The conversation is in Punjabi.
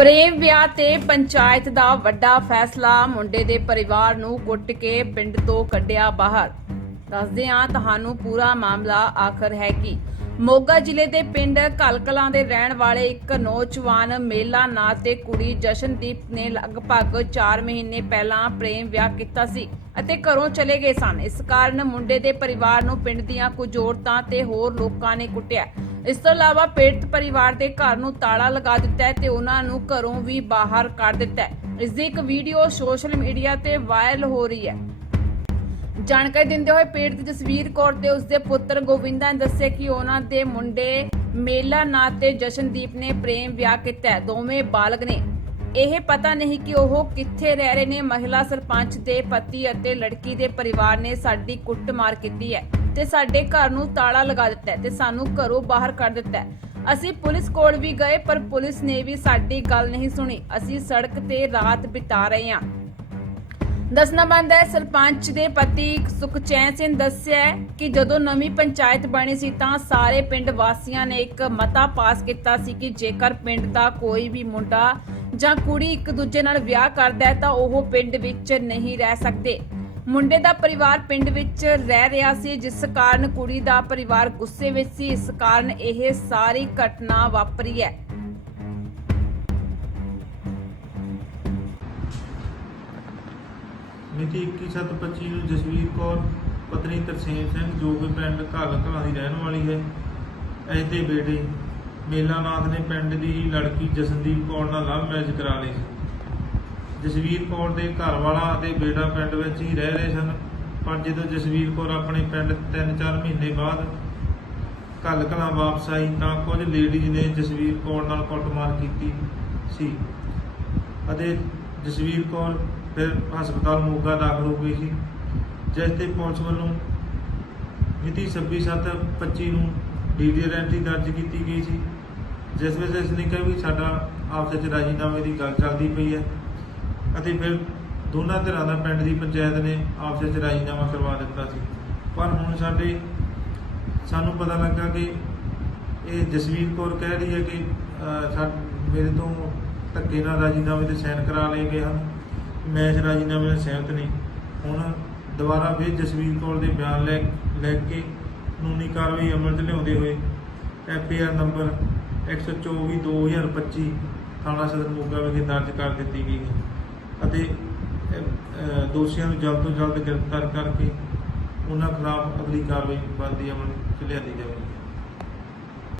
ਪ੍ਰੇਮ ਵਿਆਹ ਤੇ ਪੰਚਾਇਤ ਦਾ ਵੱਡਾ ਫੈਸਲਾ, ਮੁੰਡੇ ਦੇ ਪਰਿਵਾਰ ਨੂੰ ਕੁੱਟ ਕੇ ਪਿੰਡ ਤੋਂ ਕੱਢਿਆ ਬਾਹਰ। ਦੱਸਦੇ ਹਾਂ, ਤੁਹਾਨੂੰ ਪੂਰਾ ਮਾਮਲਾ ਆਖਰ ਹੈ ਕਿ। ਮੋਗਾ ਜ਼ਿਲ੍ਹੇ ਦੇ ਪਿੰਡ ਕਲਕਲਾਂ ਦੇ ਰਹਿਣ ਵਾਲੇ ਇੱਕ ਨੌਜਵਾਨ ਮੇਲਾ ਨਾਂ ਤੇ ਕੁੜੀ ਜਸ਼ਨਦੀਪ ਨੇ ਲਗਭਗ 4 ਮਹੀਨੇ ਪਹਿਲਾਂ ਪ੍ਰੇਮ ਵਿਆਹ ਕੀਤਾ ਸੀ ਅਤੇ ਘਰੋਂ ਚਲੇ ਗਏ ਸਨ। ਇਸ ਕਾਰਨ ਮੁੰਡੇ ਦੇ ਪਰਿਵਾਰ ਨੂੰ ਪਿੰਡ ਦੀਆਂ ਕੁਝ ਔਰਤਾਂ ਤੇ ਹੋਰ ਲੋਕਾਂ ਨੇ ਕੁੱਟਿਆ। ਇਸ ਤੋਂ ਇਲਾਵਾ ਪੀੜਤ ਪਰਿਵਾਰ ਦੇ ਘਰ ਨੂੰ ਤਾਲਾ ਲਗਾ ਦਿੱਤਾ ਹੈ ਤੇ ਉਹਨਾਂ ਨੂੰ ਘਰੋਂ ਵੀ ਬਾਹਰ ਕੱਢ ਦਿੱਤਾ ਹੈ। ਇਸ ਦੀ ਇੱਕ ਵੀਡੀਓ ਸੋਸ਼ਲ ਮੀਡੀਆ ਤੇ ਵਾਇਰਲ ਹੋ ਰਹੀ ਹੈ। ਜਾਣਕਾਰੀ ਦਿੰਦੇ ਹੋਏ ਪੀੜਤ ਜਸਵੀਰ ਕੌਰ ਤੇ ਉਸਦੇ ਪੁੱਤਰ ਗੋਵਿੰਦਾ ਨੇ ਦੱਸਿਆ ਕਿ ਉਹਨਾਂ ਦੇ ਮੁੰਡੇ ਮੇਲਾ ਨਾਂ ਤੇ ਜਸ਼ਨਦੀਪ ਨੇ ਪ੍ਰੇਮ ਵਿਆਹ ਕੀਤਾ ਹੈ। ਦੋਵੇਂ ਬਾਲਗ ਨੇ। ਇਹ ਪਤਾ ਨਹੀਂ ਕਿ ਉਹ ਕਿੱਥੇ ਰਹਿ ਰਹੇ ਨੇ। ਮਹਿਲਾ ਸਰਪੰਚ ਦੇ ਪਤੀ ਅਤੇ ਲੜਕੀ ਦੇ ਪਰਿਵਾਰ ਨੇ ਸਾਡੀ ਕੁੱਟਮਾਰ ਕੀਤੀ ਹੈ। ਤੇ ਸਾਡੇ ਘਰ ਨੂੰ ਤਾਲਾ ਲਗਾ ਦਿੱਤਾ ਤੇ ਸਾਨੂੰ ਘਰੋਂ ਬਾਹਰ ਕੱਢ ਦਿੱਤਾ ਅਸੀਂ ਪੁਲਿਸ ਕੋਲ ਵੀ ਗਏ, ਪਰ ਪੁਲਿਸ ਨੇ ਵੀ ਸਾਡੀ ਗੱਲ ਨਹੀਂ ਸੁਣੀ। ਅਸੀਂ ਸੜਕ ਤੇ ਰਾਤ ਬਿਤਾ ਰਹੇ ਹਾਂ। ਦੱਸਣਾ ਬੰਦ ਹੈ, ਸਰਪੰਚ ਦੇ ਪਤੀ ਸੁਖਚੈਨ ਸਿੰਘ ਦੱਸਿਆ ਕਿ ਜਦੋਂ ਨਵੀਂ ਪੰਚਾਇਤ ਬਣੀ ਸੀ ਤਾਂ ਸਾਰੇ ਪਿੰਡ ਵਾਸੀਆਂ ਨੇ ਇੱਕ ਮਤਾ ਪਾਸ ਕੀਤਾ ਸੀ ਕਿ ਜੇਕਰ ਪਿੰਡ ਦਾ ਕੋਈ ਵੀ ਮੁੰਡਾ ਜਾਂ ਕੁੜੀ ਇੱਕ ਦੂਜੇ ਨਾਲ ਵਿਆਹ ਕਰਦਾ ਹੈ ਤਾਂ ਉਹ ਪਿੰਡ ਵਿੱਚ ਨਹੀਂ ਰਹਿ ਸਕਦੇ। ਮੁੰਡੇ ਦਾ ਪਰਿਵਾਰ ਪਿੰਡ ਵਿੱਚ ਰਹਿ ਰਿਹਾ ਸੀ, ਜਿਸ ਕਾਰਨ ਕੁੜੀ ਦਾ ਪਰਿਵਾਰ ਗੁੱਸੇ ਵਿੱਚ ਸੀ। ਇਸ ਕਾਰਨ ਇਹ ਸਾਰੀ ਘਟਨਾ ਵਾਪਰੀ ਹੈ। ਮਿਤੀ 21/7/25 ਨੂੰ ਜਸਵੀਰ ਕੌਰ, ਪਤਨੀ ਤਰਸੇਮ ਸਿੰਘ, ਜੋ ਕਿ ਪਿੰਡ ਘੱਲ ਕਲਾਂ ਦੀ ਰਹਿਣ ਵਾਲੀ ਹੈ, ਇਸ ਦੇ ਬੇਟੇ ਮੇਲਾਨਾਥ ਨੇ ਪਿੰਡ ਦੀ ਲੜਕੀ ਜਸਨਦੀਪ ਕੌਰ ਨਾਲ ਲਵ ਮੈਰਿਜ ਕਰਾ ਲਈ ਸੀ। ਜਸਵੀਰ ਕੌਰ ਦੇ ਘਰ ਵਾਲਾ ਅਤੇ ਬੇਟਾ ਪਿੰਡ ਵਿੱਚ ਹੀ ਰਹਿ ਰਹੇ ਸਨ। ਪਰ ਜਦੋਂ ਜਸਵੀਰ ਕੌਰ ਆਪਣੇ ਪਿੰਡ 3-4 ਮਹੀਨੇ ਬਾਅਦ ਘੱਲ ਕਲਾਂ ਵਾਪਸ ਆਈ ਤਾਂ ਕੁਝ ਲੇਡੀਜ਼ ਨੇ ਜਸਵੀਰ ਕੌਰ ਨਾਲ ਕੁੱਟਮਾਰ ਕੀਤੀ ਸੀ। ਅਤੇ ਜਸਵੀਰ ਕੌਰ ਫਿਰ ਹਸਪਤਾਲ ਮੋਗਾ ਦਾਖਲ ਹੋ ਗਈ ਸੀ, ਜਿਸ ਤੇ ਪੁਲਿਸ ਵੱਲੋਂ ਮਿਤੀ 26/7/25 ਨੂੰ ਡੀਡੀ ਐਂਟਰੀ ਦਰਜ ਕੀਤੀ ਗਈ ਸੀ, ਜਿਸ ਵਿੱਚ ਇਸ ਨੇ ਕਿਹਾ ਵੀ ਸਾਡਾ ਆਪਸ ਵਿੱਚ ਰਾਜੀਨਾਮੇ ਦੀ ਗੱਲ ਚੱਲਦੀ ਪਈ ਹੈ। ਅਤੇ ਫਿਰ ਦੋਨਾਂ ਧਿਰਾਂ ਦਾ ਪਿੰਡ ਦੀ ਪੰਚਾਇਤ ਨੇ ਆਪਸ ਵਿੱਚ ਰਾਜੀਨਾਮਾ ਕਰਵਾ ਦਿੱਤਾ ਸੀ। ਪਰ ਹੁਣ ਸਾਡੇ, ਸਾਨੂੰ ਪਤਾ ਲੱਗਾ ਕਿ ਇਹ ਜਸਵੀਰ ਕੌਰ ਕਹਿ ਰਹੀ ਹੈ ਕਿ ਸਾ- ਮੇਰੇ ਤੋਂ ਧੱਕੇ ਨਾਲ ਰਾਜੀਨਾਮੇ ਤੇ ਸਾਈਨ ਕਰਾ ਲਏ ਗਏ ਹਨ। ਮੈਂ ਇਸ ਰਾਜੀਨਾਮੇ ਨਾਲ ਸਹਿਮਤ ਨਹੀਂ। ਹੁਣ ਦੁਬਾਰਾ ਫਿਰ ਜਸਵੀਰ ਕੌਰ ਦੇ ਬਿਆਨ ਲੈ ਲੈ ਕੇ ਕਾਨੂੰਨੀ ਕਾਰਵਾਈ ਅਮਲ 'ਚ ਲਿਆਉਂਦੇ ਹੋਏ ਐਫ ਆਰ ਨੰਬਰ 124 2025 ਥਾਣਾ ਸਦਰ ਮੋਗਾ ਵਿਖੇ ਦਰਜ ਕਰ ਦਿੱਤੀ ਗਈ ਹੈ। ਅਤੇ ਦੋਸ਼ੀਆਂ ਨੂੰ ਜਲਦ ਤੋਂ ਜਲਦ ਗ੍ਰਿਫਤਾਰ ਕਰਕੇ ਉਹਨਾਂ ਖਿਲਾਫ ਅਗਲੀ ਕਾਰਵਾਈ ਬਣਦੀ ਅਮਲ 'ਚ ਲਿਆਂਦੀ ਜਾਵੇਗੀ।